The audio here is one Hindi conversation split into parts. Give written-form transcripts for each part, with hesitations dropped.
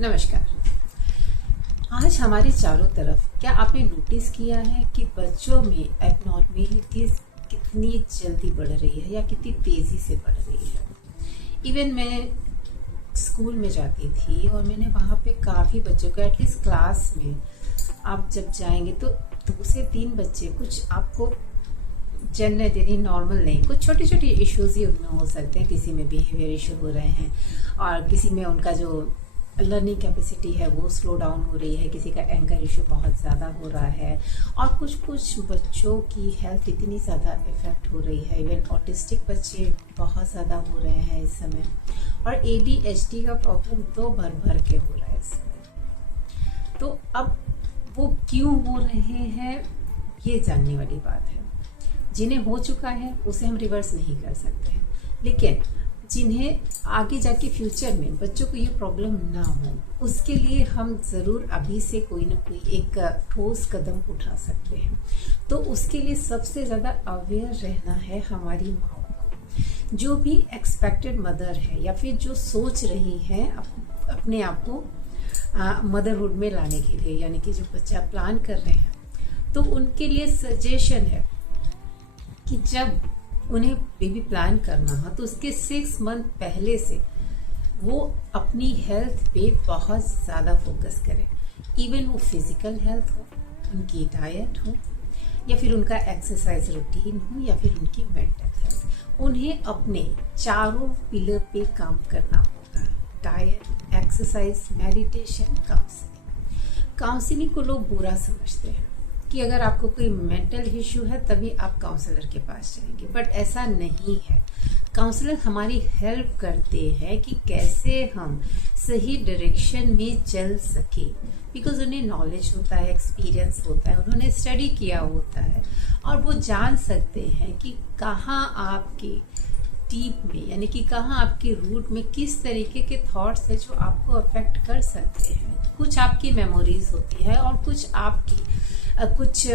नमस्कार। आज हमारे चारों तरफ क्या आपने नोटिस किया है कि बच्चों में एबनॉर्मेलिटीज कितनी जल्दी बढ़ रही है या कितनी तेजी से बढ़ रही है। इवन मैं स्कूल में जाती थी और मैंने वहाँ पे काफ़ी बच्चों को एटलीस्ट क्लास में आप जब जाएंगे तो 2 से 3 बच्चे कुछ आपको जनरली नॉर्मल नहीं, कुछ छोटे छोटे इश्यूज ही उनमें हो सकते हैं। किसी में बिहेवियर इशू हो रहे हैं और किसी में उनका जो लर्निंग कैपेसिटी है वो स्लो डाउन हो रही है, किसी का एंगर इशू बहुत ज़्यादा हो रहा है और कुछ बच्चों की हेल्थ इतनी ज़्यादा इफ़ेक्ट हो रही है। इवन ऑटिस्टिक बच्चे बहुत ज़्यादा हो रहे हैं इस समय और ADHD का प्रॉब्लम तो भर के हो रहा है इस समय। तो अब वो क्यों हो रहे हैं ये जानने वाली बात है। जिन्हें हो चुका है उसे हम रिवर्स नहीं कर सकते हैं, लेकिन जिन्हें आगे जाके फ्यूचर में बच्चों को ये प्रॉब्लम ना हो उसके लिए हम ज़रूर अभी से कोई ना कोई एक ठोस कदम उठा सकते हैं। तो उसके लिए सबसे ज़्यादा अवेयर रहना है हमारी माँ को। जो भी एक्सपेक्टेड मदर है या फिर जो सोच रही है अपने आप को मदरहुड में लाने के लिए, यानी कि जो बच्चा प्लान कर रहे हैं, तो उनके लिए सजेशन है कि जब उन्हें बेबी प्लान करना हो तो उसके 6 मंथ पहले से वो अपनी हेल्थ पे बहुत ज़्यादा फोकस करें। इवन वो फिजिकल हेल्थ हो, उनकी डाइट हो या फिर उनका एक्सरसाइज रूटीन हो या फिर उनकी मेंटल हेल्थ, उन्हें अपने चारों पिलर पे काम करना होगा। Diet, exercise, meditation, counselling. Counselling को लोग बुरा समझते हैं कि अगर आपको कोई मेंटल इश्यू है तभी आप काउंसलर के पास जाएंगे, बट ऐसा नहीं है। काउंसलर हमारी हेल्प करते हैं कि कैसे हम सही डायरेक्शन में चल सके, बिकॉज उन्हें नॉलेज होता है, एक्सपीरियंस होता है, उन्होंने स्टडी किया होता है और वो जान सकते हैं कि कहाँ आपके डीप में, यानी कि कहाँ आपके रूट में किस तरीके के थॉट्स है जो आपको अफेक्ट कर सकते हैं। कुछ आपकी मेमोरीज होती है और कुछ आपकी कुछ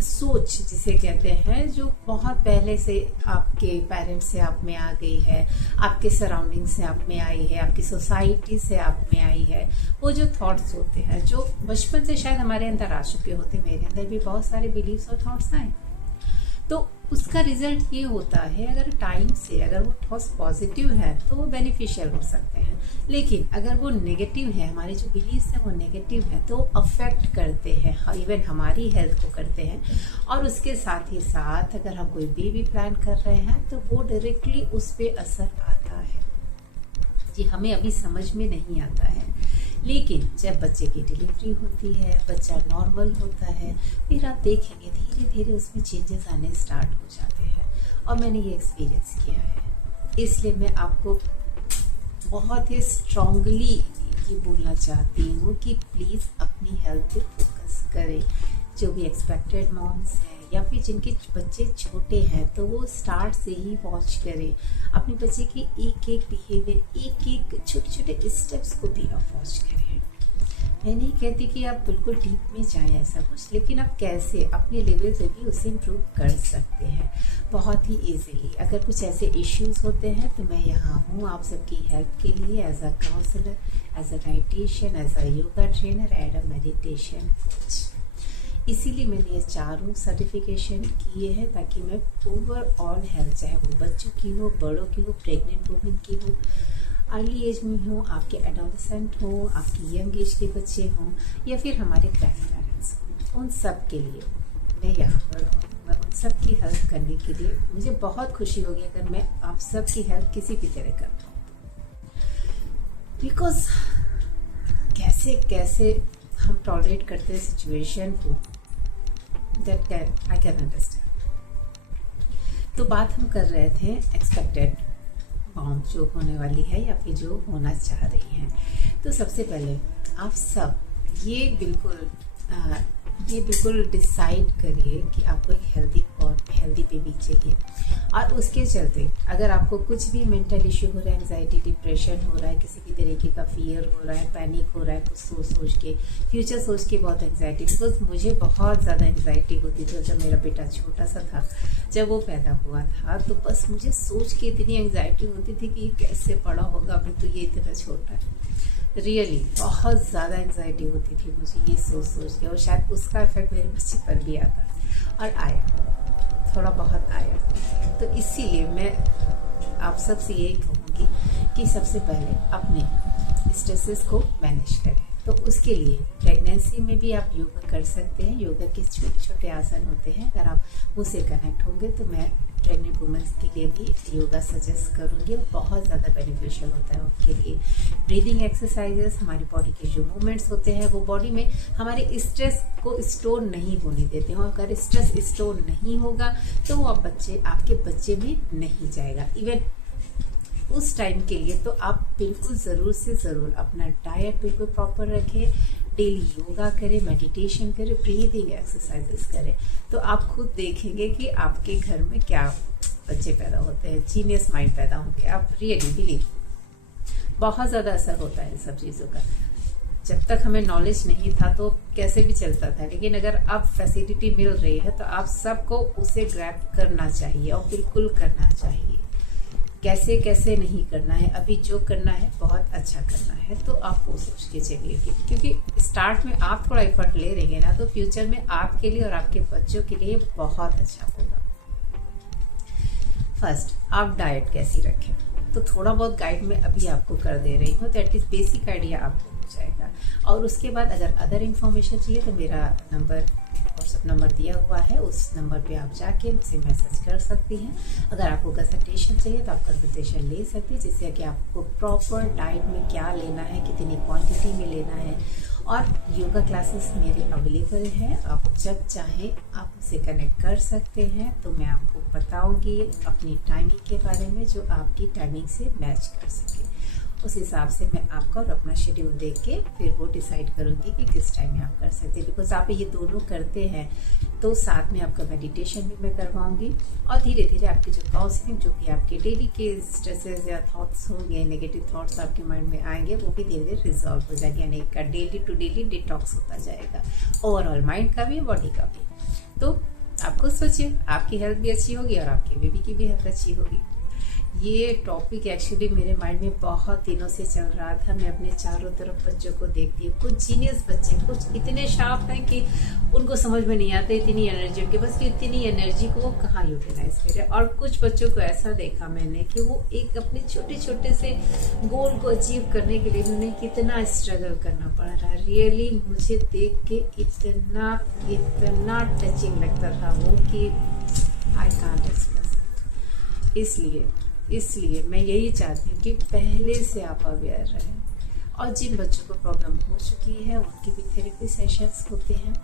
सोच जिसे कहते हैं जो बहुत पहले से आपके पेरेंट्स से आप में आ गई है, आपके सराउंडिंग से आप में आई है, आपकी सोसाइटी से आप में आई है। वो जो थॉट्स होते हैं जो बचपन से शायद हमारे अंदर आ चुके होते, मेरे अंदर भी बहुत सारे बिलीव्स और थॉट्स आए, तो उसका रिजल्ट ये होता है अगर टाइम से अगर वो थॉट्स पॉजिटिव है तो वो बेनिफिशियल हो सकते हैं, लेकिन अगर वो नेगेटिव है, हमारे जो बिलीव्स हैं वो नेगेटिव है तो अफेक्ट करते हैं, इवन हमारी हेल्थ को करते हैं। और उसके साथ ही साथ अगर हम कोई बेबी प्लान कर रहे हैं तो वो डायरेक्टली उस पर असर आता है। ये हमें अभी समझ में नहीं आता है, लेकिन जब बच्चे की डिलीवरी होती है, बच्चा नॉर्मल होता है, फिर आप देखेंगे धीरे धीरे उसमें चेंजेस आने स्टार्ट हो जाते हैं। और मैंने ये एक्सपीरियंस किया है, इसलिए मैं आपको बहुत ही स्ट्रांगली ये बोलना चाहती हूँ कि प्लीज़ अपनी हेल्थ पे फोकस करें। जो भी एक्सपेक्टेड मॉम्स हैं या फिर जिनके बच्चे छोटे हैं तो वो स्टार्ट से ही वॉच करें अपने बच्चे के एक एक बिहेवियर, एक एक छोटे छोटे स्टेप्स को भी आप वॉच करें। मैं नहीं कहती कि आप बिल्कुल डीप में जाएं ऐसा कुछ, लेकिन आप कैसे अपने लेवल पे भी उसे इम्प्रूव कर सकते हैं बहुत ही इजीली। अगर कुछ ऐसे इश्यूज होते हैं तो मैं यहाँ हूँ आप सबकी हेल्प के लिए, as a counsellor, as a dietitian, as a yoga trainer, as a meditation coach. इसीलिए मैंने ये चारों सर्टिफिकेशन किए हैं ताकि मैं ओवरऑल हेल्थ, चाहे वो बच्चों की हो, बड़ों की हो, प्रेग्नेंट वुमेन की हो, अर्ली एज में हो, आपके एडोलेसेंट हो, आपकी यंग एज के बच्चे हों या फिर हमारे ग्रैंड पेरेंट्स, उन सब के लिए मैं यहाँ पर हूँ। मैं उन सब की हेल्प करने के लिए मुझे बहुत खुशी होगी अगर मैं आप सब की हेल्प किसी भी तरह कर पाऊँ, बिकॉज कैसे कैसे हम टॉलरेट करते हैं सिचुएशन को, दैट आई कैन अंडरस्टैंड। तो बात हम कर रहे थे एक्सपेक्टेड मॉम जो होने वाली है या फिर जो होना चाह रही है। तो सबसे पहले आप सब ये बिल्कुल डिसाइड करिए कि आपको एक हेल्दी बेबी चाहिए। और उसके चलते अगर आपको कुछ भी मेंटल इश्यू हो रहा है, एंजाइटी, डिप्रेशन हो रहा है, किसी भी तरीके का फियर हो रहा है, पैनिक हो रहा है, कुछ सोच के, फ्यूचर सोच के बहुत एंजाइटी, बिकॉज मुझे बहुत ज़्यादा एंजाइटी होती थी जब मेरा बेटा छोटा सा था, जब वो पैदा हुआ था तो बस मुझे सोच के इतनी एंजाइटी होती थी कि ये कैसे बड़ा होगा, अभी तो ये इतना छोटा है। रियली बहुत ज़्यादा एंग्जाइटी होती थी मुझे ये सोच सोच के, और शायद उसका इफेक्ट मेरे बच्चे पर भी आता और आया, थोड़ा बहुत आया। तो इसीलिए मैं आप सबसे यही कहूँगी कि सबसे पहले अपने स्ट्रेसेस को मैनेज करें। तो उसके लिए प्रेगनेंसी में भी आप योगा कर सकते हैं। योगा के छोटे छोटे आसन होते हैं, अगर आप मुझसे कनेक्ट होंगे तो मैं प्रेग्नेंट वुमेन्स के लिए भी योगा सजेस्ट करूँगी, और बहुत ज़्यादा बेनिफिशियल होता है उनके लिए। ब्रीदिंग एक्सरसाइजेस, हमारी बॉडी के जो मूवमेंट्स होते हैं वो बॉडी में हमारे स्ट्रेस को स्टोर नहीं होने देते हैं, और अगर स्ट्रेस स्टोर नहीं होगा तो वो आपके बच्चे में नहीं जाएगा। इवन उस टाइम के लिए तो आप बिल्कुल ज़रूर से ज़रूर अपना डाइट बिल्कुल प्रॉपर रखें, डेली योगा करें, मेडिटेशन करें, ब्रीदिंग एक्सरसाइजेस करें, तो आप खुद देखेंगे कि आपके घर में क्या बच्चे पैदा होते हैं, जीनियस माइंड पैदा होंगे। आप रियली बिलीव, बहुत ज़्यादा असर होता है इन सब चीज़ों का। जब तक हमें नॉलेज नहीं था तो कैसे भी चलता था, लेकिन अगर अब फैसिलिटी मिल रही है तो आप सबको उसे ग्रैब करना चाहिए, और बिल्कुल करना चाहिए। कैसे कैसे नहीं करना है, अभी जो करना है बहुत अच्छा करना है, तो आप वो सोच के चलिए, क्योंकि स्टार्ट में आप थोड़ा एफर्ट ले रहेंगे ना, तो फ्यूचर में आपके लिए और आपके बच्चों के लिए बहुत अच्छा होगा। फर्स्ट, आप डाइट कैसी रखें, तो थोड़ा बहुत गाइड मैं अभी आपको कर दे रही हूँ, तो एटलीस्ट बेसिक आइडिया आपको हो जाएगा। और उसके बाद अगर अदर इन्फॉर्मेशन चाहिए तो मेरा नंबर, व्हाट्सएप नंबर दिया हुआ है, उस नंबर पे आप जाके मुझसे मैसेज कर सकती हैं। अगर आपको कंसल्टेशन चाहिए तो आप कंसल्टेशन ले सकती हैं, जिससे कि आपको प्रॉपर डाइट में क्या लेना है, कितनी क्वांटिटी में लेना है। और योगा क्लासेस मेरे अवेलेबल हैं, आप जब चाहें आप मुझसे कनेक्ट कर सकते हैं, तो मैं आपको बताऊंगी अपनी टाइमिंग के बारे में, जो आपकी टाइमिंग से मैच कर सके। उस हिसाब से मैं आपका और अपना शेड्यूल देख के फिर वो डिसाइड करूँगी कि किस टाइम में आप कर सकते हैं। बिकॉज आप ये दोनों करते हैं तो साथ में आपका मेडिटेशन भी मैं करवाऊँगी, और धीरे धीरे आपकी जो काउंसलिंग, जो कि आपके डेली के स्ट्रेसेस या थॉट्स होंगे, नेगेटिव थॉट्स आपके माइंड में आएंगे, वो भी धीरे धीरे रिजॉल्व हो जाएंगे, यानी का डेली टू डेली डिटॉक्स होता जाएगा, ओवरऑल माइंड का भी, बॉडी का भी। तो आप खुद सोचिए, आपकी हेल्थ भी अच्छी होगी और आपके बेबी की भी हेल्थ अच्छी होगी। ये टॉपिक एक्चुअली मेरे माइंड में बहुत दिनों से चल रहा था। मैं अपने चारों तरफ बच्चों को देखती हूँ, कुछ जीनियस बच्चे, कुछ इतने शार्प हैं कि उनको समझ में नहीं आता इतनी एनर्जी उनके पास, कि इतनी एनर्जी को वो कहाँ यूटिलाइज करें। और कुछ बच्चों को ऐसा देखा मैंने कि वो एक अपने छोटे छोटे से गोल को अचीव करने के लिए उन्हें कितना स्ट्रगल करना पड़ रहा है। रियली मुझे देख के इतना इतना टचिंग लगता था वो, कि आई कांट एक्सप्रेस। इसलिए मैं यही चाहती हूँ कि पहले से आप अवेयर रहें, और जिन बच्चों को प्रॉब्लम हो चुकी है उनकी भी थेरेपी सेशंस होते हैं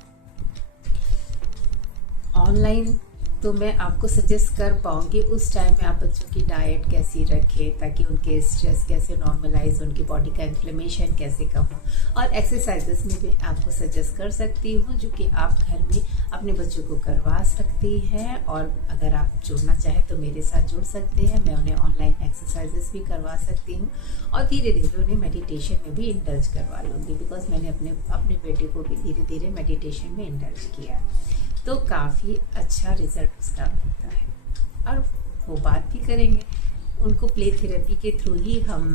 ऑनलाइन, तो मैं आपको सजेस्ट कर पाऊंगी उस टाइम में आप बच्चों की डाइट कैसी रखें, ताकि उनके स्ट्रेस कैसे नॉर्मलाइज, उनकी बॉडी का इन्फ्लेमेशन कैसे कम हो। और एक्सरसाइजेस में भी आपको सजेस्ट कर सकती हूँ, जो कि आप घर में अपने बच्चों को करवा सकती हैं। और अगर आप जुड़ना चाहें तो मेरे साथ जुड़ सकते हैं, मैं उन्हें ऑनलाइन एक्सरसाइजेस भी करवा सकती हूँ, और धीरे धीरे उन्हें मेडिटेशन में भी इंडल्ज करवा लूँगी, बिकॉज मैंने अपने बेटे को भी धीरे धीरे मेडिटेशन में इंडल्ज किया, तो काफ़ी अच्छा रिजल्ट उसका होता है। और वो बात भी करेंगे, उनको प्ले थेरेपी के थ्रू ही हम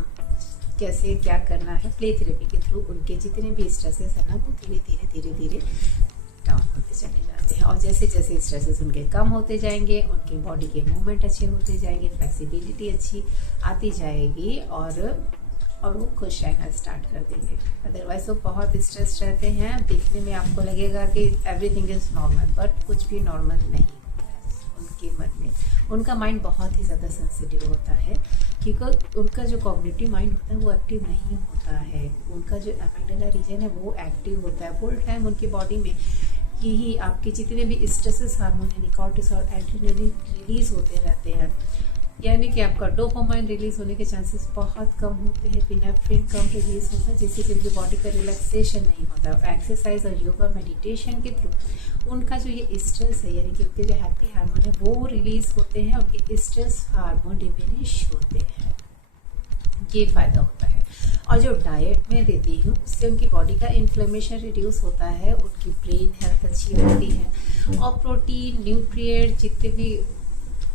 कैसे क्या करना है, प्ले थेरेपी के थ्रू उनके जितने भी स्ट्रेसेस हैं ना, वो धीरे धीरे डाउन होते चले जाते हैं। और जैसे जैसे स्ट्रेसेस उनके कम होते जाएंगे, उनके बॉडी के मूवमेंट अच्छे होते जाएंगे, फ्लेक्सिबिलिटी अच्छी आती जाएगी, और वो खुश रहना स्टार्ट कर देंगे। अदरवाइज वो बहुत स्ट्रेस रहते हैं, देखने में आपको लगेगा कि एवरीथिंग इज नॉर्मल, बट कुछ भी नॉर्मल नहीं होता है उनके मन में। उनका माइंड बहुत ही ज़्यादा सेंसिटिव होता है, क्योंकि उनका जो कॉग्निटिव माइंड होता है वो एक्टिव नहीं होता है, उनका जो एमिगडाला रीजन है वो एक्टिव होता है फुल टाइम। उनकी बॉडी में यही आपके जितने भी स्ट्रेसेस हार्मोन है, कॉर्टिसोल, एड्रेनलिन रिलीज होते रहते हैं, यानी कि आपका डोपामाइन रिलीज होने के चांसेस बहुत कम होते हैं, एपिनेफ्रिन कम रिलीज होता है, जिससे कि उनकी बॉडी का रिलैक्सेशन नहीं होता। एक्सरसाइज और योगा मेडिटेशन के थ्रू उनका जो ये स्ट्रेस है, यानी कि उनके जो हैप्पी हार्मोन है वो रिलीज होते हैं, उनके स्ट्रेस हार्मोन डिमिनिश होते हैं, ये फ़ायदा होता है। और जो डाइट में देती हूँ उससे उनकी बॉडी का इन्फ्लेमेशन रिड्यूस होता है, उनकी ब्रेन हेल्थ अच्छी होती है, और प्रोटीन, न्यूट्रिएंट, जितने भी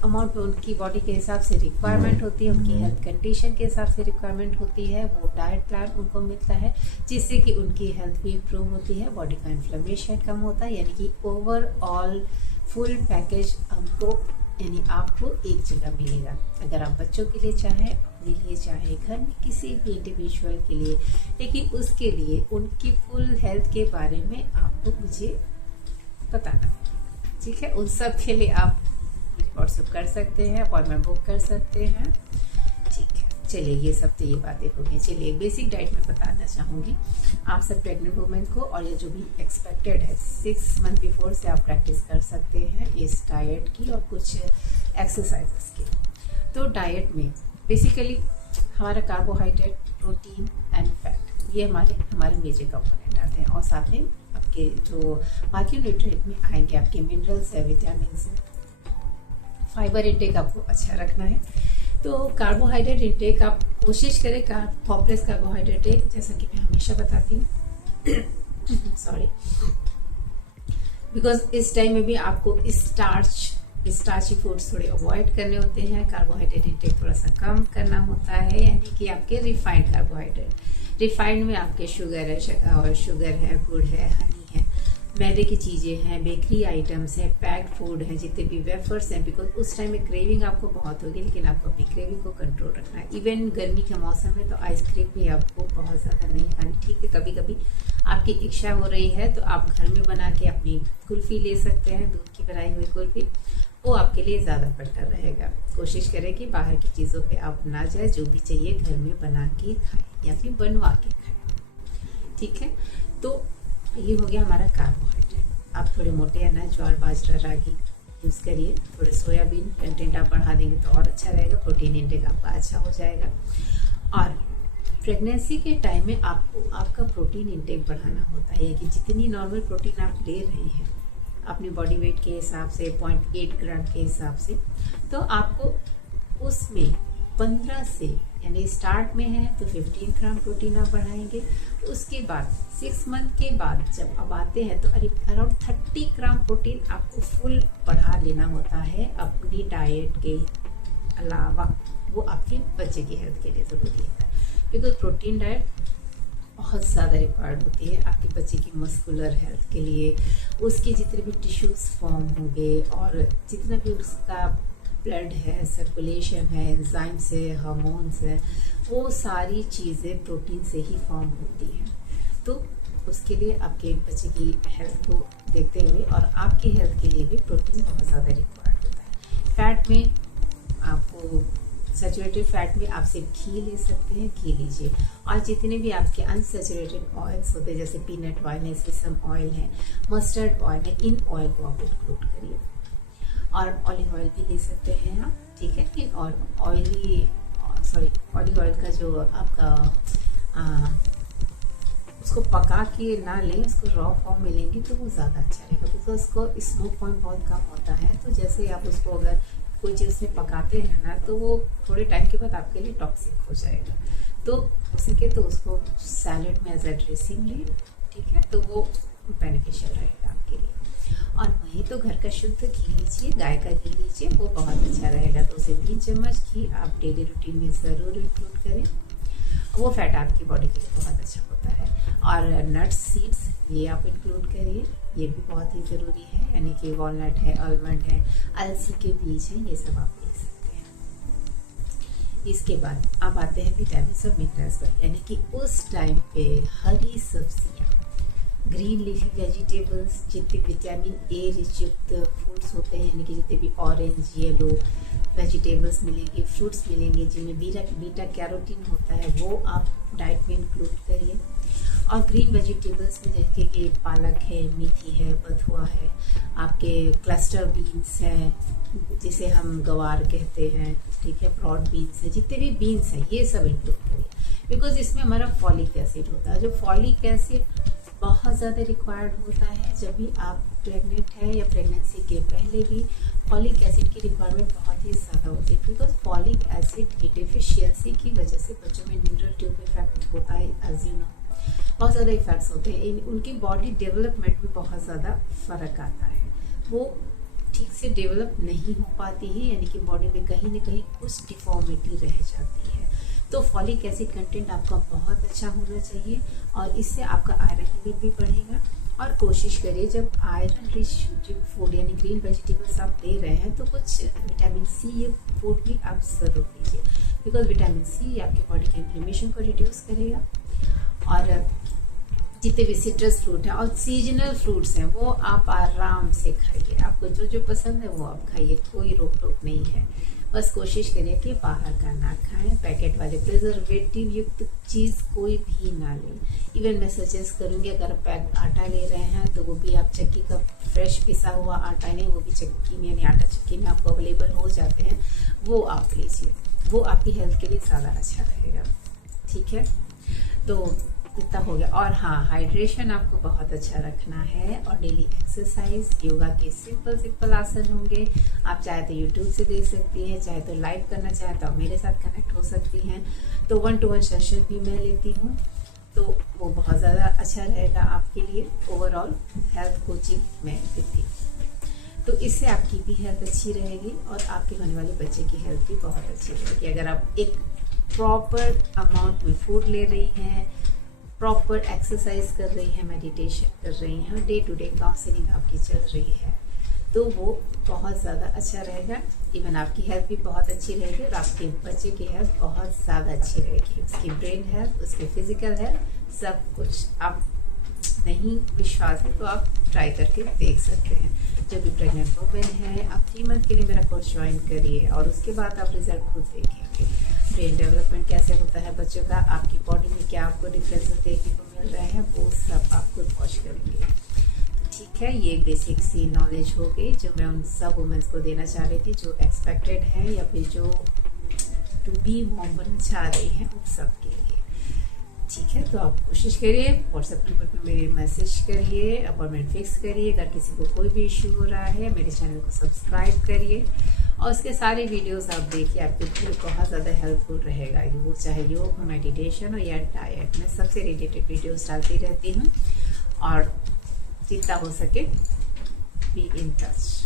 अमाउंट में उनकी बॉडी के हिसाब से रिक्वायरमेंट होती है, उनकी हेल्थ कंडीशन के हिसाब से रिक्वायरमेंट होती है, वो डाइट प्लान उनको मिलता है जिससे कि उनकी हेल्थ भी इम्प्रूव होती है, बॉडी का इन्फ्लेमेशन कम होता है, यानी कि ओवरऑल फुल पैकेज हमको यानी आपको एक जगह मिलेगा। अगर आप बच्चों के लिए चाहे, अपने लिए चाहे, घर में किसी भी इंडिविजुअल के लिए, लेकिन उसके लिए उनकी फुल हेल्थ के बारे में आपको मुझे बताना, ठीक है। उन सब के लिए आप व्हाट्सएप कर सकते हैं, अपॉइंटमेंट बुक कर सकते हैं, ठीक है। चलिए ये सब तो ये बातें हो गई। चलिए बेसिक डाइट में बताना चाहूँगी आप सब प्रेग्नेंट वुमेन को, और ये जो भी एक्सपेक्टेड है 6 मंथ बिफोर से आप प्रैक्टिस कर सकते हैं इस डाइट की और कुछ एक्सरसाइजेस की। तो डाइट में बेसिकली हमारा कार्बोहाइड्रेट, प्रोटीन एंड फैट, ये हमारे मेजर कंपोनेंट आते हैं, और साथ में आपके जो माइक्रोन्यूट्रिएंट में आएंगे आपके मिनरल्स है, विटामिन है, फाइबर इंटेक आपको अच्छा रखना है। तो कार्बोहाइड्रेट इंटेक आप कोशिश करें कॉम्प्लेक्स कार्बोहाइड्रेट है, जैसा कि मैं हमेशा बताती हूँ सॉरी, बिकॉज इस टाइम में भी आपको स्टार्ची फूड्स थोड़े अवॉइड करने होते हैं, कार्बोहाइड्रेट इंटेक थोड़ा सा कम करना होता है, यानी कि आपके रिफाइंड कार्बोहाइड्रेट, रिफाइंड में आपके शुगर है, गुड़ है, हनी है, मैदे की चीज़ें हैं, बेकरी आइटम्स हैं, पैक्ड फूड है, जितने भी वेफर्स हैं, बिकॉज उस टाइम में क्रेविंग आपको बहुत होगी, लेकिन आपको अपनी क्रेविंग को कंट्रोल रखना है। इवन गर्मी के मौसम में तो आइसक्रीम भी आपको बहुत ज़्यादा नहीं खानी, ठीक है। कभी कभी आपकी इच्छा हो रही है तो आप घर में बना के अपनी कुल्फ़ी ले सकते हैं, दूध की बनाई हुई कुल्फ़ी, वो आपके लिए ज़्यादा बेटर रहेगा। कोशिश करें कि बाहर की चीज़ों पे आप ना जाए, जो भी चाहिए घर में बना के खाएं या फिर बनवा के खाएं, ठीक है। तो ये हो गया हमारा कार्बोहाइड्रेट। आप थोड़े मोटे अनाज, ज्वार, बाजरा, रागी यूज़ करिए, थोड़े सोयाबीन कंटेंट आप बढ़ा देंगे तो और अच्छा रहेगा, प्रोटीन इंटेक आपका अच्छा हो जाएगा। और प्रेगनेंसी के टाइम में आपको आपका प्रोटीन इंटेक बढ़ाना होता है, कि जितनी नॉर्मल प्रोटीन आप ले रहे हैं अपनी बॉडी वेट के हिसाब से 0.8 ग्राम के हिसाब से, तो आपको उसमें 15 से, यानी स्टार्ट में है तो 15 ग्राम प्रोटीन आप बढ़ाएंगे। उसके बाद 6 मंथ के बाद जब आप आते हैं तो अराउंड 30 ग्राम प्रोटीन आपको फुल बढ़ा लेना होता है अपनी डाइट के अलावा। वो आपके बच्चे की हेल्थ के लिए ज़रूरी है, बिकॉज प्रोटीन डाइट बहुत ज़्यादा रिक्वायर्ड होती है आपके बच्चे की मस्कुलर हेल्थ के लिए, उसके जितने भी टिश्यूज़ फॉर्म होंगे और जितना भी उसका ब्लड है, सर्कुलेशन है, एंजाइम्स है, हार्मोन्स है, वो सारी चीज़ें प्रोटीन से ही फॉर्म होती हैं। तो उसके लिए आपके बच्चे की हेल्थ को देखते हुए और आपकी हेल्थ के लिए भी प्रोटीन बहुत ज़्यादा रिक्वायर्ड होता है। फैट में आपको सैचुरेटेड फैट में आप सिर्फ घी ले सकते हैं, घी लीजिए, और जितने भी आपके अनसैचुरेटेड ऑयल्स होते हैं जैसे पीनट ऑयल है, सेसम ऑयल है, मस्टर्ड ऑयल है, इन ऑयल को आप इंक्लूड करिए। और ऑलिव ऑयल भी ले सकते हैं आप, ठीक है। और ऑलिव ऑयल का जो आपका उसको पका के ना लें, उसको रॉ फॉर्म में लेंगे तो वो ज़्यादा अच्छा रहेगा, बिकॉज उसको स्मोक पॉइंट बहुत कम होता है। तो जैसे आप उसको अगर कोई चीज़ में पकाते हैं ना, तो वो थोड़े टाइम के बाद आपके लिए टॉक्सिक हो जाएगा। तो हो सके तो उसको सैलड में एज अ ड्रेसिंग लें, ठीक है, तो वो बेनिफिशियल रहेगा आपके लिए। और वही तो घर का शुद्ध घी लीजिए, गाय का घी लीजिए, वो बहुत अच्छा रहेगा। तो उसे 3 चम्मच घी आप डेली रूटीन में ज़रूर इंक्लूड करें, वो फैट आपकी बॉडी के लिए बहुत अच्छा होता है। और नट्स, सीड्स, ये आप इंक्लूड करिए, ये भी बहुत ही ज़रूरी है, यानी कि वॉलनट है, आलमंड है, अलसी के बीज हैं, ये सब आप ले सकते हैं। इसके बाद आप आते हैं विटामिन और मिनरल्स पर, यानी कि उस टाइम पे हरी सब्जियाँ, ग्रीन लीफी वेजिटेबल्स, जितने विटामिन ए रिच युक्त फूड्स होते हैं, यानी कि जितने भी ऑरेंज, येलो वेजिटेबल्स मिलेंगे, फ्रूट्स मिलेंगे जिनमें बीटा कैरोटीन होता है, वो आप डाइट में इंक्लूड करिए। और ग्रीन वेजिटेबल्स में जैसे कि पालक है, मेथी है, बथुआ है, आपके क्लस्टर बीन्स हैं जिसे हम गवार कहते हैं, ठीक है, ब्रॉड बीन्स है, जितने भी बीन्स हैं ये सब इंक्लूड करिए, बिकॉज इसमें हमारा फॉलिक एसिड होता है। जो फॉलिक एसिड बहुत ज़्यादा रिक्वायर्ड होता है जब भी आप प्रेग्नेंट है या प्रेगनेंसी के पहले भी फॉलिक एसिड की रिक्वायरमेंट बहुत ही ज़्यादा होती है, बिकॉज फॉलिक एसिड की डिफिशियंसी की वजह से बच्चों में न्यूरल ट्यूब इफेक्ट होता है, एज यू नो, बहुत ज़्यादा इफेक्ट्स होते हैं, उनकी बॉडी डेवलपमेंट में बहुत ज़्यादा फ़र्क आता है। वो ठीक से डेवलप नहीं हो पाती है, यानी कि बॉडी में कहीं ना कहीं कुछ डिफॉर्मिटी रह जाती है। तो फॉलिक एसिड कंटेंट आपका बहुत अच्छा होना चाहिए और इससे आपका आयरन लेवल भी बढ़ेगा। और कोशिश करिए जब आयरन रिच जो फूड यानी ग्रीन वेजिटेबल्स आप ले रहे हैं तो कुछ विटामिन सी ये फूड भी आप जरूर लीजिए, बिकॉज विटामिन सी आपके बॉडी के इन्फ्लेमेशन को रिड्यूस करेगा। और जितने भी सिट्रस फ्रूट हैं और सीजनल फ्रूट्स हैं वो आप आराम से खाइए, आपको जो जो पसंद है वो आप खाइए, कोई रोक टोक नहीं है। बस कोशिश करिए कि बाहर का ना खाएं, पैकेट वाले प्रिजर्वेटिव युक्त चीज़ कोई भी ना लें। इवन मैं सजेस्ट करूँगी अगर पैक आटा ले रहे हैं तो वो भी आप चक्की का फ्रेश पिसा हुआ आटा नहीं, वो भी चक्की में यानी आटा चक्की में आपको अवेलेबल हो जाते हैं, वो आप लीजिए, वो आपकी हेल्थ के लिए ज़्यादा अच्छा रहेगा। ठीक है, तो इतना हो गया। और हाँ, हाइड्रेशन आपको बहुत अच्छा रखना है और डेली एक्सरसाइज, योगा के सिंपल आसन होंगे। आप चाहे तो यूट्यूब से देख सकती हैं, चाहे तो लाइव करना चाहे तो आप मेरे साथ कनेक्ट हो सकती हैं। तो 1-to-1 सेशन भी मैं लेती हूँ, तो वो बहुत ज़्यादा अच्छा रहेगा आपके लिए। ओवरऑल हेल्थ कोचिंग मैं देती हूँ, तो इससे आपकी भी हेल्थ अच्छी रहेगी और आपके होने वाले बच्चे की हेल्थ भी बहुत अच्छी रहेगी। अगर आप एक प्रॉपर अमाउंट में फूड ले रही हैं, प्रॉपर एक्सरसाइज कर रही है, मेडिटेशन कर रही हैं, डे टू डे काउंसलिंग आपकी चल रही है, तो वो बहुत ज़्यादा अच्छा रहेगा। इवन आपकी हेल्थ भी बहुत अच्छी रहेगी और आपके बच्चे की हेल्थ बहुत ज़्यादा अच्छी रहेगी, उसकी ब्रेन हेल्थ, उसकी फिजिकल हेल्थ, सब कुछ। आप नहीं विश्वास है तो आप ट्राई करके देख सकते हैं। जो भी प्रेग्नेंट वुमेन है, आप 3 मंथ के लिए मेरा कोर्स ज्वाइन करिए और उसके बाद आप रिजल्ट खुद देखेंगे। ब्रेन डेवलपमेंट कैसे होता है बच्चों का, आपकी बॉडी में क्या आपको डिफरेंसेस देखने को मिल रहे हैं, वो सब आप खुद वॉच करेंगे। ठीक है, ये बेसिक सी नॉलेज हो गई जो मैं उन सब वुमेन्स को देना चाह रही थी जो एक्सपेक्टेड है या फिर जो टू बी मॉम बनना चाह रही हैं, उन सब के लिए। ठीक है, तो आप कोशिश करिए, व्हाट्सएप नंबर पर मेरे मैसेज करिए, अपॉइंटमेंट फिक्स करिए। अगर किसी को कोई भी इश्यू हो रहा है मेरे चैनल को सब्सक्राइब करिए और उसके सारे वीडियोस आप देखिए, आपके लिए बहुत ज़्यादा हेल्पफुल रहेगा। वो चाहे योग हो, मेडिटेशन हो या डाइट, मैं सबसे रिलेटेड वीडियोस डालती रहती हूँ और जितना हो सके बी इन टच।